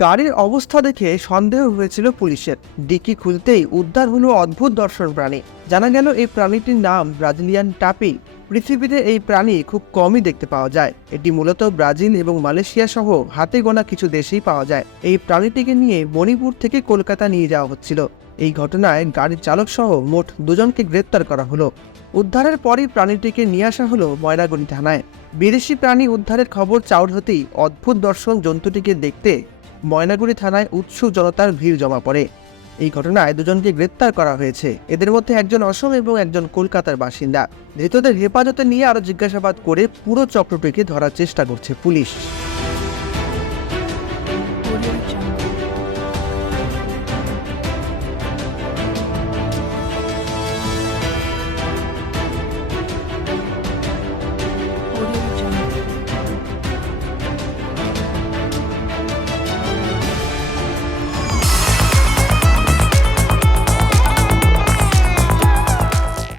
গাড়ির অবস্থা দেখে সন্দেহ হয়েছিল পুলিশের। ডিকি খুলতেই উদ্ধার হলো অদ্ভুত দর্শন প্রাণী। জানা গেল এই প্রাণীটির নাম ব্রাজিলিয়ান টাপি। পৃথিবীতে এই প্রাণী খুব কমই দেখতে পাওয়া যায়। এটি মূলত ব্রাজিল এবং মালয়েশিয়া সহ হাতে গোনা কিছু দেশেই পাওয়া যায়। এই প্রাণীটিকে নিয়ে মণিপুর থেকে কলকাতা নিয়ে যাওয়া হচ্ছিল। এই ঘটনায় গাড়ির চালক সহ মোট দুজনকে গ্রেপ্তার করা হলো। উদ্ধারের পরই প্রাণীটিকে নিয়ে আসা হলো ময়নাগুড়ি থানায়। বিদেশি প্রাণী উদ্ধারের খবর চাউর হতেই অদ্ভুত দর্শন জন্তুটিকে দেখতে ময়নাগুড়ি থানায় উৎসুক জনতার ভিড় জমা পড়ে। এই ঘটনায় দুজনকে গ্রেপ্তার করা হয়েছে। এদের মধ্যে একজন অসম এবং একজন কলকাতার বাসিন্দা। ধৃতদের হেফাজতে নিয়ে আরও জিজ্ঞাসাবাদ করে পুরো চক্রটিকে ধরার চেষ্টা করছে পুলিশ।